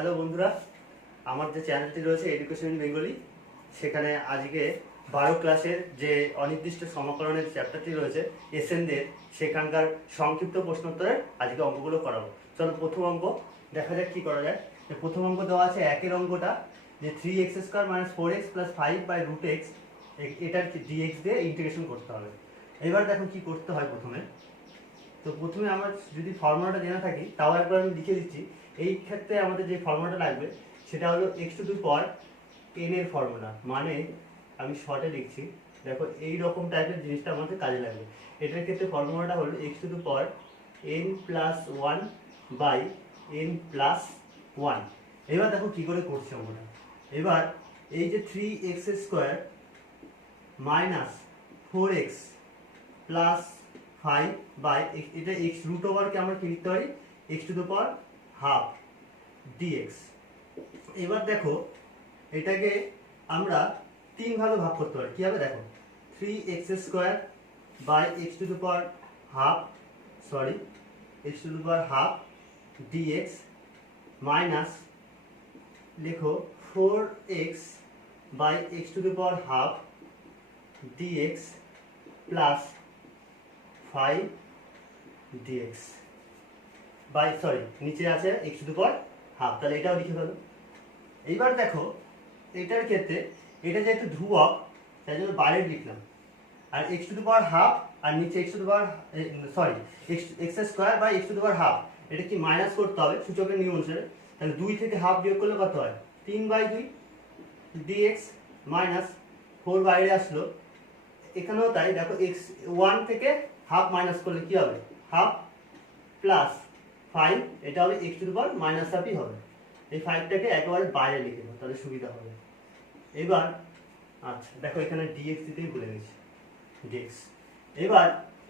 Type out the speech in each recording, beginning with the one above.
Hello বন্ধুরা, আমার যে চ্যানেলটি রয়েছে এডুকেশন ইন বেঙ্গলি, সেখানে আজকে 12 ক্লাসের যে অনির্দিষ্ট সমাকলনের চ্যাপ্টারটি রয়েছে এসএনদের, সেখানকার সংক্ষিপ্ত প্রশ্নোত্তরের আজকে অঙ্কগুলো করাবো। চলো প্রথম অঙ্ক দেখা যাক কী করা যায়। প্রথম অঙ্ক দেওয়া আছে একের অঙ্কটা, যে 3x² - 4x + 5/√x, এটার dx দিয়ে ইন্টিগ্রেশন করতে হবে। এবার দেখো কি করতে হয়। প্রথমে আমার যদি ফর্মুলাটা জেনে থাকি তাও একবার আমি লিখে দিচ্ছি। এই ক্ষেত্রে আমাদের যে ফর্মুলাটা লাগবে সেটা হলো x⁴n এর ফর্মুলা, মানে আমি শর্টে লিখছি, দেখো এই রকম টাইপের জিনিসটা আমাদের কাজে লাগবে। এটার ক্ষেত্রে ফর্মুলাটা হলো x⁴n+1/n+1। এবার দেখো কি করে করছি আমরা। এবার এই যে 3x² - 4x + 5 বাই এটা x√কে আমরা কি লিখতে পারি, x⁻² dx। এবার দেখো এটাকে আমরা তিন ভাগে ভাগ করতে পারি। কি হবে দেখো, 3x² x⁻² dx মাইনাস লেখো 4x x⁻² dx plus 5 dx নিচে আছে x⁻², তাহলে এটাও লিখে ফেলো। এইবার দেখো এটার ক্ষেত্রে এটা যেহেতু ধ্রুবক তাই জন্য বাইরে লিখলাম, আর x⁻² আর নিচে x² এটা কি মাইনাস করতে হবে সূচকের নিয়ম অনুসারে। তাহলে 2 থেকে হাফ বিয়োগ করলে কত হয়, 3/2 dx মাইনাস 4 বাইরে আসলো। এখানেও তাই, দেখো x1 থেকে হাফ মাইনাস করলে কি হবে, হাফ প্লাস 5, এটা হবে x⁻⁻² হবে। এই 5টাকে একেবারে বাইরে লিখে দাও তাহলে সুবিধা হবে। এবার আচ্ছা দেখো এখানে dx দিতেই ভুলে গেছি, dx। এবার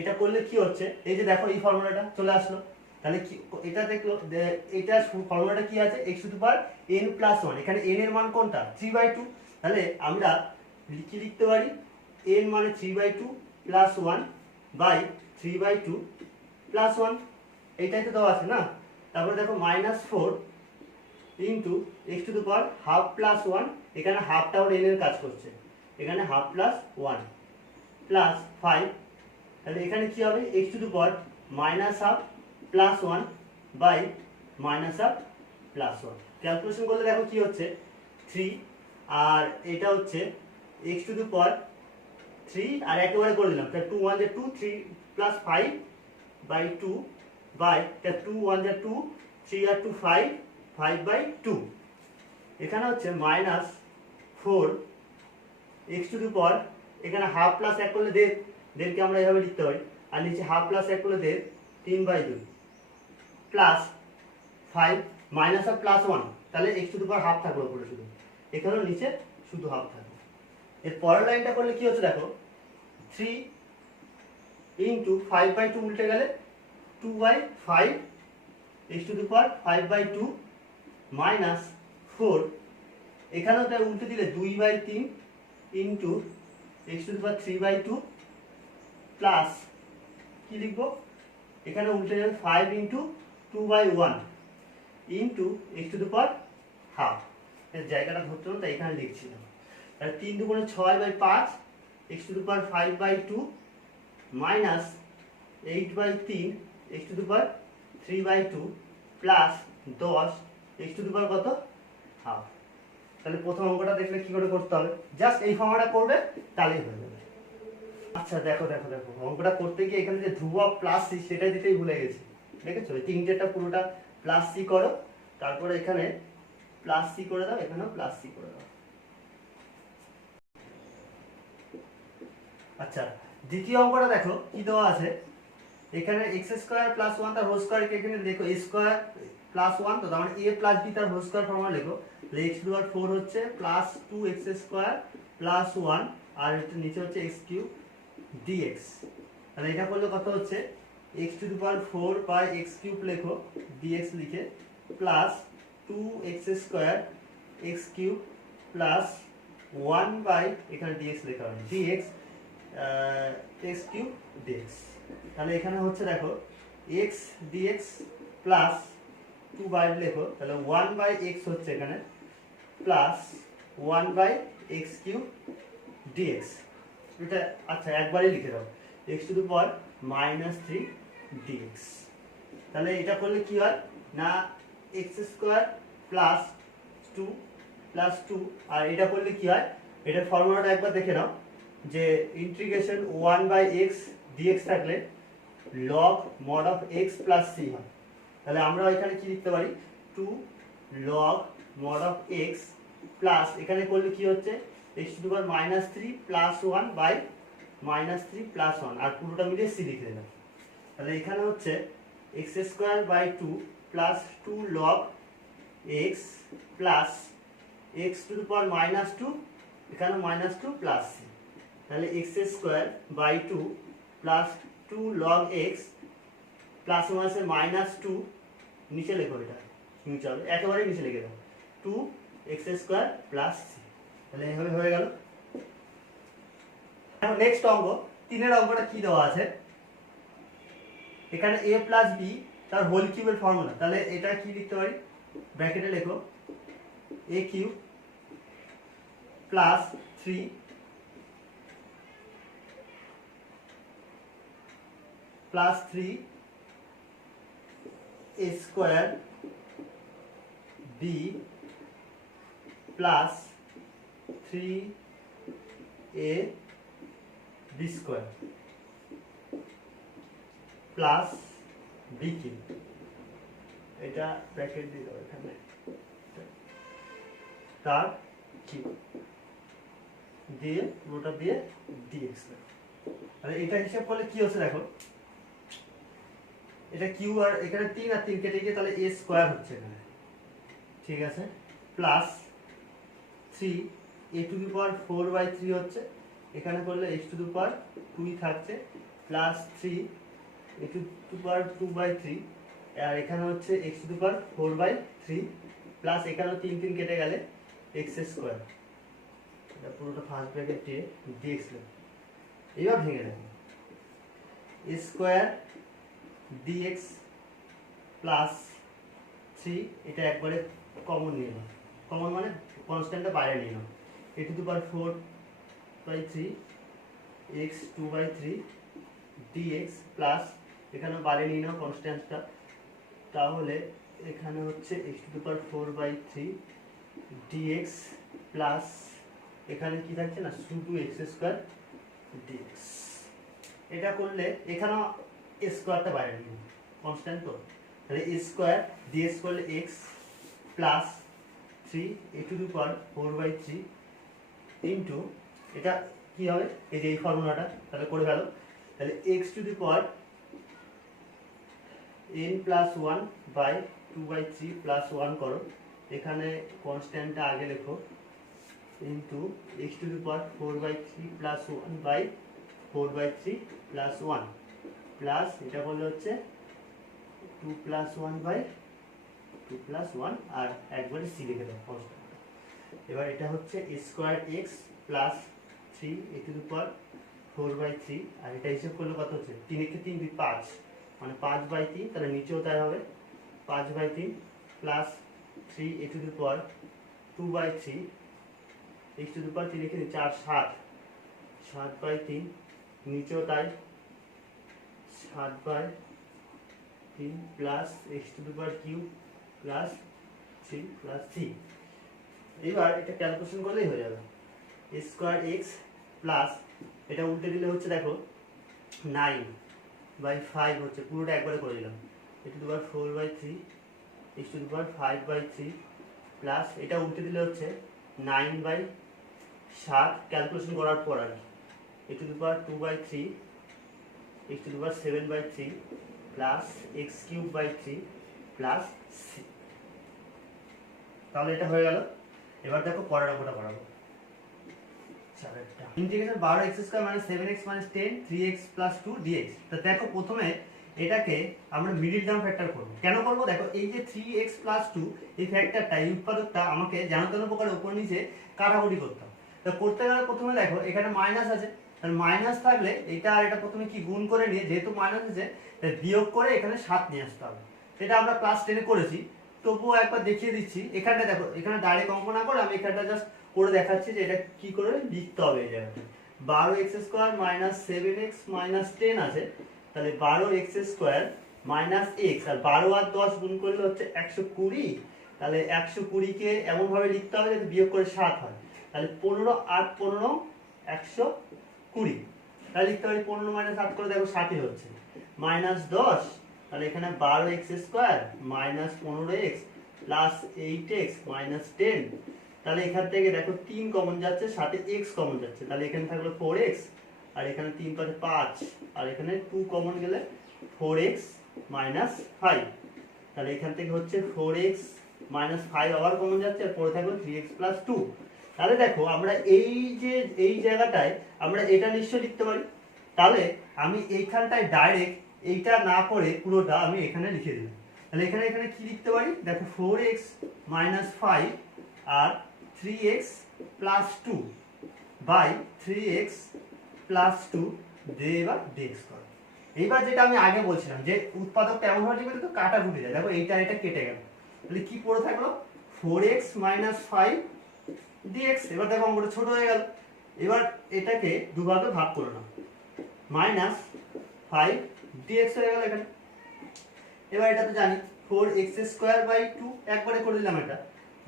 এটা করলে কি হচ্ছে, এই যে দেখো এই ফর্মুলাটা চলে আসলো। তাহলে কি এটা দেখলো, এটা ফর্মুলাটা কি আছে, x⁻n+1। এখানে n এর মান কোনটা, 3/2। তাহলে আমরা কি লিখতে পারি, n মানে 3/2 + 1 বাই 3/2 + 1, এইটাই তো দেওয়া আছে না। তারপরে দেখো -4 ইন্টু x⁻² + 1, এখানে হাফটা ওর n এর কাজ করছে, এখানে হাফ প্লাস 1 প্লাস 5। তাহলে এখানে কি হবে, x⁻² -1/2 + 1 বাই -1/2 + 1। ক্যালকুলেশন করলে দেখো কি হচ্ছে, 3, আর এটা হচ্ছে x⁻³ আর একেবারে করে দিলাম, তাহলে 2 1 2, 3 + 5/2 বাই 2 1 2, 3 2 5, 5/2। এখানে হচ্ছে -4 x⁻², এখানে হাফ প্লাস 1 করলে দেড়কে আমরা এভাবে লিখতে পারি, আর নিচে হাফ প্লাস 1 করলে 3/2 প্লাস 5 -1 + 1, তাহলে x⁻½ থাকলো উপরে শুধু, এখানেও নিচে শুধু হাফ থাকলো। এর পরের লাইনটা করলে কি হচ্ছে দেখো, 3 ইন্টু 5/2 উল্টে গেলে 2/5 x⁻5/2 মাইনাস 4, এখানেও তাই উল্টে দিলে 2/3 ইন্টু x⁻³ প্লাস কি লিখবো, এখানে উল্টে যাবে 5 ইন্টু 2/1 ইন্টু x⁻²। এর জায়গাটা ধরতে হবে তাই এখানে লিখছিলাম। তাহলে 3 2 6/5 x⁻5/2 minus 8/3 x⁻³ plus 10 x⁻² কত, হাফ। তাহলে প্রথম অঙ্কটা দেখলে কি করে করতে হবে, জাস্ট এই ফর্মুলাটা করবে তাহলেই হয়ে যাবে। আচ্ছা দেখো দেখো দেখো অঙ্কটা করতে গিয়ে এখানে যে ধ্রুবক প্লাস সি সেটা দিতেই ভুলে গেছি, দেখেছো, এই তিনটেটা পুরোটা প্লাস সি করো, তারপরে এখানে প্লাস সি করে দাও, এখানেও প্লাস সি করে দাও। আচ্ছা দ্বিতীয় অঙ্কটা দেখো কি দেওয়া আছে, এখানে x² + 1 তার হোল স্কয়ার, এখানে দেখো a² + 1, তো তার মানে a + b তার হোল স্কয়ার ফর্মুলা লেখো। তাহলে x⁻4 হচ্ছে +2x² + 1, আর এটা নিচে হচ্ছে x³ dx। তাহলে এটা করলে কত হচ্ছে, x⁻4/x³ লেখো, dx লিখে plus 2x² x³ plus 1 by এখানে dx লেখা হয়, dx x³ dx। তাহলে এখানে হচ্ছে দেখো x dx প্লাস টু বাইরে লেখো, তাহলে 1/x হচ্ছে এখানে প্লাস 1/x³ dx। এটা আচ্ছা একবারই লিখে দাও, x⁻³ dx। তাহলে এটা করলে কি হয় না, x² প্লাস 2 প্লাস 2, আর এটা করলে কি হয়, এটার ফর্মুলাটা একবার দেখে নাও যে ইন্টিগ্রেশন 1/x dx থাকলে log mod of x plus c হয়। তাহলে আমরা এখানে কি লিখতে পারি, 2 log mod of x plus এখানে করলে কি হচ্ছে x⁻³ প্লাস 1/-3 প্লাস 1, আর পুরোটা মিলিয়ে c লিখে দিলাম। তাহলে এখানে হচ্ছে x²/2 plus 2 log x plus x⁻² এখানে -2 প্লাস c। তাহলে x²/2 plus 2 log x plus আছে -2, নিচে লেখো, এটা নিচে হবে, একেবারে নিচে লিখে দাও 2x² প্লাস c। তাহলে এইভাবে হয়ে গেল। এখন নেক্সট অঙ্ক, 3 এর অঙ্কটা কি দেওয়া আছে, এখানে a প্লাস b তার হোল কিউবের ফর্মুলা। তাহলে এটা কি লিখতে পারি, ব্র্যাকেটে লেখো a³ plus 3 plus 3 a square b plus 3a b square plus b³ এটা ব্র্যাকেট দিয়ে দাও এখানে, তার কিউব দিয়ে পুরোটা দিয়ে dx। তাহলে এটা হিসাব করলে কি হচ্ছে দেখো, এটা কিউ আর এখানে 3 আর 3 কেটে গিয়ে তাহলে a স্কয়ার হচ্ছে এখানে, ঠিক আছে, প্লাস 3 a⁴/3 হচ্ছে, এখানে করলে x⁻² থাকছে, প্লাস 3 a⁻²/3, আর এখানে হচ্ছে x⁻4/3 প্লাস এখানে 3 3 কেটে গেলে x², এটা পুরোটা ফার্স্ট ব্র্যাকেট দিয়ে dx লিখো। এবার ভেঙে দেখো a² dx প্লাস 3, এটা একবারে কমন নিয়ে নাও, কমন মানে কনস্ট্যান্টটা বাইরে নিয়ে নাও, a⁴/3 x2/3 dx প্লাস এখানে বাইরে নিয়ে নাও কনস্ট্যান্টটা, তাহলে এখানে হচ্ছে x⁴/3 dx প্লাস এখানে কি থাকছে না, শুধু x² dx। এটা করলে এখানেও a স্কয়ারটা বাইরে নিয়ে কনস্ট্যান্ট, তো তাহলে a² dx করলে x প্লাস 3 a⁴/3 ইনটু এটা কি হবে, এই যে এই ফর্মুলাটা তাহলে করে ফেলো, তাহলে x⁻n+1/2/3 প্লাস 1 করো, এখানে কনস্ট্যান্টটা আগে লেখো, into x⁴/3 plus 1/4/3 plus 1 plus এটা করলে হচ্ছে 2 প্লাস 1/2 প্লাস 1, আর একবারে c লিখে দাও কনস্ট্যান্ট। এবার এটা হচ্ছে a² x প্লাস 3 a⁴/3, আর এটা হিসাব করলে কত হচ্ছে, 3 × 3 = 5, মানে 5/3, তাহলে নিচেও তাই হবে 5/3 প্লাস 3 a⁴2/3 x⁴3 লিখে দিই 4 7 7/3, নিচেও তাই 7/3 প্লাস x³ প্লাস 3 প্লাস 3। এবার এটা ক্যালকুলেশন করলেই হয়ে যাবে, a² x প্লাস এটা উল্টে দিলে হচ্ছে দেখো 9/5 হচ্ছে, পুরোটা একবারে করে দিলাম, a⁴/3 x⁵/3 প্লাস এটা উল্টে দিলে হচ্ছে 9/7 ক্যালকুলেশন করার পর আর a⁴2/3 x⁷/3 plus x³ plus c। তাহলে এটা হয়ে গেল। এবার দেখো পরের অঙ্কটা করাবো, integration 12x² - 7x - 10 3x + 2 dx। তো দেখো প্রথমে এটাকে আমরা মিডল টার্ম ফ্যাক্টর করব। কেন করব দেখো, এই যে 3x + 2 এই ফ্যাক্টরটা, এই উৎপাদকটা আমাকে যেন তেন প্রকারে উপর নিচে কাটাকুটি করতে হবে। তো করতে গেলে প্রথমে দেখো এখানে মাইনাস আছে, তাহলে মাইনাস থাকলে এটা আর এটা প্রথমে কি গুণ করে নিয়ে, যেহেতু মাইনাস আছে তাই বিয়োগ করে এখানে 7 নিয়ে আসতে হবে। এটা আমরা ক্লাস 10 এ করেছি, তবুও একবার দেখিয়ে দিচ্ছি। এখানটা দেখো, এখানে ডাইরেক্ট অঙ্ক না করে আমি এখানটা জাস্ট করে দেখাচ্ছি যে এটা কি করে লিখতে হবে। এই জায়গাটা 12x² মাইনাস 7x মাইনাস 10 আছে, তাহলে 12x² মাইনাস x, আর 12 আর 10 গুণ করলে হচ্ছে 120। তাহলে 120 কে এমন ভাবে লিখতে হবে যাতে বিয়োগ করে 7 হয়। তাহলে 15 আর 15 120, তাহলে লিখতে পারি 15 মাইনাস 8 করে দেখো 7 হচ্ছে, মাইনাস 10। তাহলে এখানে 12x² minus 15x plus 8x minus 10। তাহলে এখান থেকে দেখো 3 কমন যাচ্ছে, সাথে x কমন যাচ্ছে, তাহলে এখানে থাকলো 4x, আর এখানে 3 পাশে 5, আর এখানে 2 কমন গেলে 4x মাইনাস 5। তাহলে এখান থেকে হচ্ছে 4x মাইনাস 5 আবার কমন যাচ্ছে, আর পরে থাকলো 3x প্লাস 2। তাহলে দেখো আমরা এই জায়গাটায় আমরা এটা নিশ্চয় লিখতে পারি। তাহলে আমি এইখানটায় ডাইরেক্ট এইটা না করে পুরোটা আমি এখানে লিখে দিই। তাহলে এখানে কি লিখতে পারি দেখো, 4x মাইনাস 5 আর 3x plus 2 by 3x plus 2 দিয়ে এবার dx করো। এইবার যেটা আমি আগে বলছিলাম যে উৎপাদকটা এমন হয়ে যাবে তো কাটা ঘুরে যায়, দেখো এটা কেটে গেল, তাহলে কি পড়ে থাকলো 4x মাইনাস 5 dx। এবার দেখো অঙ্কটা ছোট হয়ে গেল, এবার এটাকে দুভাগে ভাগ করে নাও, মাইনাস 5 dx হয়ে গেল এখানে। এবার এটা তো জানি 4x² বাই 2 একবারে করে দিলাম, এটা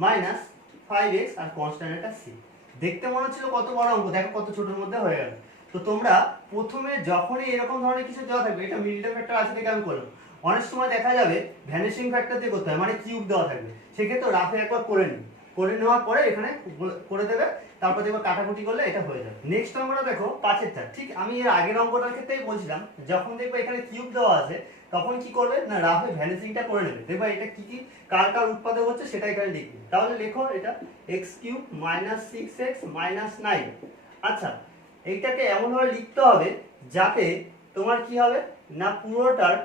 মাইনাস 5x আর কনস্ট্যান্ট এটা c। দেখতে মনে হচ্ছিল কত বড় অঙ্ক, দেখো কত ছোটর মধ্যে হয়ে গেল। তো তোমরা প্রথমে যখনই এরকম ধরনের কিছু দেওয়া থাকবে, এটা মিডল ফ্যাক্টর আছে দেখে আমি করলাম, অনেক সময় দেখা যাবে ভ্যানিশিং ফ্যাক্টর দিয়ে করতে হয়, মানে কিউব দেওয়া থাকবে, সেক্ষেত্রে রাফে একবার করে নেওয়ার পরে এখানে করে দেবে, তারপর দেখবে কাটাকুটি করলে এটা হয়ে যাবে। নেক্সট অঙ্কটা দেখো 5-এরটা, ঠিক আমি এর আগের অঙ্কটার ক্ষেত্রেই বলছিলাম, যখন দেখবে এখানে কিউব দেওয়া আছে তখন কি করবে না রাফে ভ্যানিশিংটা করে নেবে, দেখবে এটা কি কার উৎপাদক হচ্ছে সেটা এখানে লিখবে। তাহলে লেখো এটা x³ মাইনাস 6x মাইনাস 9। আচ্ছা, এইটাকে এমনভাবে লিখতে হবে যাতে তোমার কি হবে না পুরোটার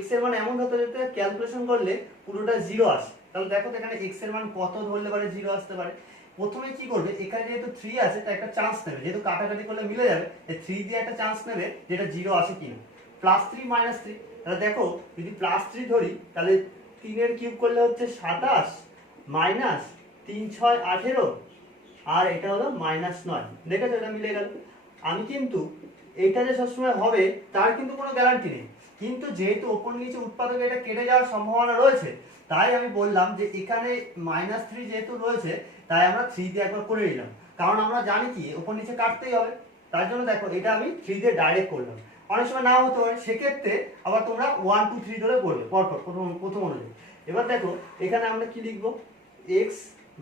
x এর মান এমন হতে যেতে ক্যালকুলেশন করলে পুরোটা 0 আসে। তাহলে দেখো তো এখানে x এর মান কত ধরলে পারে 0 আসতে পারে। প্রথমে কি করবে, এখানে যেহেতু 3 আছে তাই একটা চান্স নেবে, যেহেতু কাটাকাটি করলে মিলে যাবে, এই 3 দিয়ে একটা চান্স নেবে যেটা 0 আসে কিনা। +3 -3, তাহলে দেখো যদি +3 ধরি তাহলে 3 এর কিউব করলে হচ্ছে 27 মাইনাস 3 6 18, আর এটা হলো -9। দেখেছো এটা মিলে গেল। আমি কিন্তু এটা যে সবসময় হবে তার কিন্তু কোনো গ্যারান্টি নেই, কিন্তু যেহেতু ওপর নিচে উৎপাদক এটা কেটে যাওয়ার সম্ভাবনা রয়েছে, তাই আমি বললাম যে এখানে -3 যেহেতু রয়েছে তাই আমরা 3 দিয়ে একবার করে নিলাম, কারণ আমরা জানি কি ওপর নিচে কাটতেই হবে। তার জন্য দেখো এটা আমি 3 দিয়ে ডাইরেক্ট করলাম। অনেক সময় নাও হতে পারে, সেক্ষেত্রে আবার তোমরা 1 2 3 ধরে করবে পরপর প্রথম অনুযায়ী। এবার দেখো এখানে আমরা কি লিখবো, x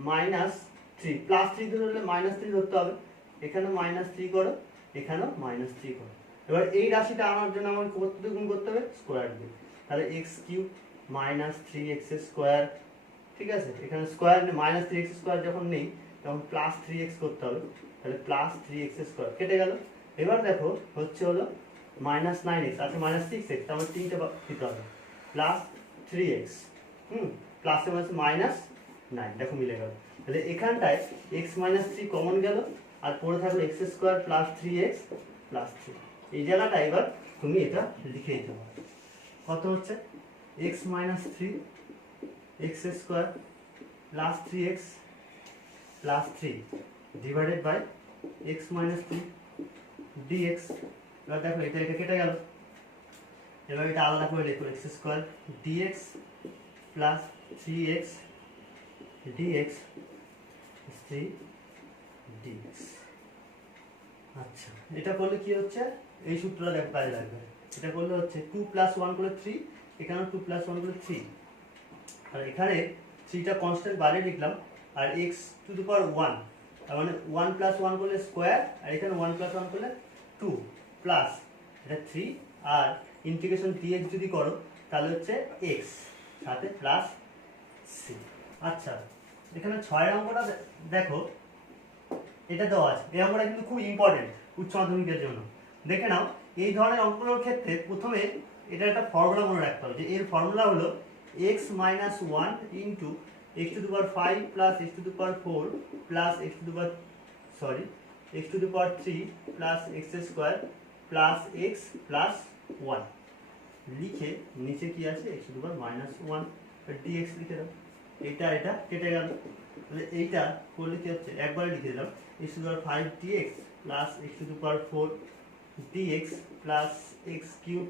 -3 +3 ধরলে -3 ধরতে হবে, এখানে -3 করো, এখানেও -3 করো। এবার এই রাশিটা আনার জন্য আমাকে কত দিয়ে গুণ করতে হবে, স্কয়ার দিয়ে। তাহলে x³ মাইনাস 3x², ঠিক আছে, এখানে স্কয়ার -3x² যখন নেই তখন +3x করতে হবে, তাহলে +3x² কেটে গেল। এবার দেখো হচ্ছে হলো -9x আছে -6x, তাহলে 3টা দিতে হবে, +3x প্লাস এর মাঝে -9, দেখো মিলে গেল। তাহলে এখানটায় x -3 কমন গেল, আর পরে থাকলো x² প্লাস 3x প্লাস 3। এই জায়গাটা এবার তুমি এটা লিখে দিতে পারো, কত হচ্ছে x -3 x² plus 3x plus 3 divided by x -3 dx। এবার দেখো এটা কেটে গেল, এবার এটা আলাদা করে লিখো x² dx plus 3x dx 3 dx। আচ্ছা, এটা করলে কি হচ্ছে, এই সূত্রটা দেখো কাজে লাগবে। এটা করলে হচ্ছে 2 + 1 করে 3, এখানে 2 + 1 করে 3, আর এখানে 3টা কনস্ট্যান্ট বাইরে লিখলাম, আর x⁴, তার মানে 1 + 1 করলে স্কয়ার, আর এখানে 1 + 1 করলে 2 প্লাস এটা 3, আর ইন্টিগ্রেশন dx যদি করো তাহলে হচ্ছে x সাথে প্লাস c। আচ্ছা, এখানে 6 অঙ্কটা দেখো, এটা দেওয়া আছে, এই অঙ্কটা কিন্তু খুব ইম্পর্টেন্ট উচ্চ মাধ্যমিকের জন্য। দেখে নাও, এই ধরনের অঙ্কগুলোর ক্ষেত্রে প্রথমে এটা একটা ফর্মুলা মনে রাখতে হবে, যে এর ফর্মুলা হলো x - 1 into x⁵ plus x⁴ plus x⁵3 plus x² plus x plus 1 লিখে নিচে কি আছে x⁻⁻1 dx লিখে দাও। এইটা এটা কেটে গেল, তাহলে এইটা করলে কি হচ্ছে, একবারে লিখে দিলাম x to the power 5 dx plus x to the power 4 dx plus x cube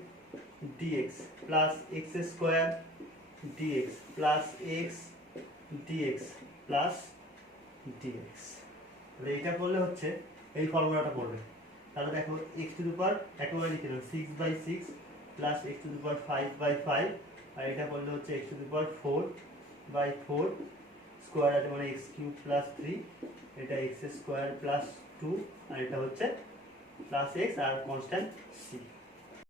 dx plus x square dx plus x dx plus dx। তাহলে এইটা করলে হচ্ছে এই ফর্মুলাটা পড়বে। তাহলে দেখো x টু দি পাওয়ার একেবারে লিখে দিলাম 6/6 প্লাস x টু দি পাওয়ার 5/5, আর এটা করলে হচ্ছে x to the power 4/4 square আছে মানে x কিউব প্লাস 3, এটা x স্কোয়ার প্লাস 2, আর এটা হচ্ছে প্লাস x আর কনস্ট্যান্ট c।